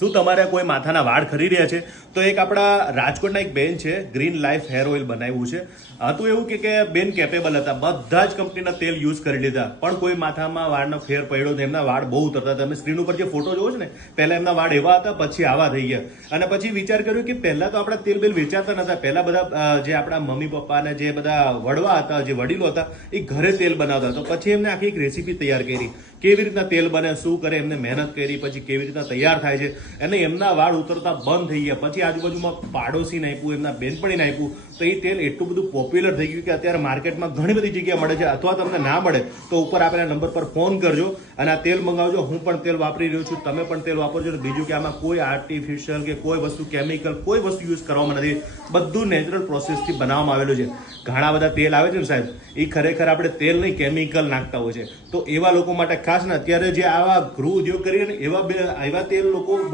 શું તમારે કોઈ માથાના વાળ ખરી રહ્યા છે તો એક આપણા રાજકોટના એક બેન છે ગ્રીન લાઈફ હેર ઓઇલ બનાવ્યું છે. હતું એવું કે બેન કેપેબલ હતા, બધા જ કંપનીના તેલ યુઝ કરી લીધા પણ કોઈ માથામાં વાળનો ફેર પડ્યો ને એમના વાળ બહુ ઉતરતા હતા. તમે સ્ક્રીન ઉપર જે ફોટો જોવો છો ને, પહેલા એમના વાળ એવા હતા, પછી આવા થઈ ગયા. અને પછી વિચાર કર્યો કે પહેલા તો આપણા તેલ બેલ વેચાતા નતા. પહેલા બધા જે આપણા મમ્મી પપ્પા ને જે બધા વડવા હતા, જે વડીલો હતા, એ ઘરે તેલ બનાવતા. તો પછી એમને આખી એક રેસીપી તૈયાર કરી, કેવી રીતના તેલ બને, શું કરે, એમને મહેનત કરી, પછી કેવી રીતના તૈયાર થાય છે, અને એમના વાળ ઉતરતા બંધ થઈ ગયા. પછી આજુબાજુમાં પાડોશીને આપ્યું, એમના બેનપણીને આપ્યું, તો એ તેલ એટલું બધું પોપ્યુલર થઈ ગયું કે અત્યારે માર્કેટમાં ઘણી બધી જગ્યાએ મળે છે. અથવા તમને ના મળે તો ઉપર આપેલા નંબર પર ફોન કરજો અને આ તેલ મંગાવજો. હું પણ તેલ વાપરી રહ્યો છું, તમે પણ તેલ વાપરજો. બીજું કે આમાં કોઈ આર્ટિફિશિયલ કે કોઈ વસ્તુ કેમિકલ કોઈ વસ્તુ યુઝ કરવામાં નથી, બધું નેચરલ પ્રોસેસથી બનાવવામાં આવેલું છે. ઘણા બધા તેલ આવે છે ને સાહેબ, એ ખરેખર આપણે તેલ નહીં કેમિકલ નાખતા હોય છે. તો એવા લોકો માટે ખાસ ને અત્યારે જે આવા ગૃહ ઉદ્યોગ કરીએ ને એવા તેલ લોકો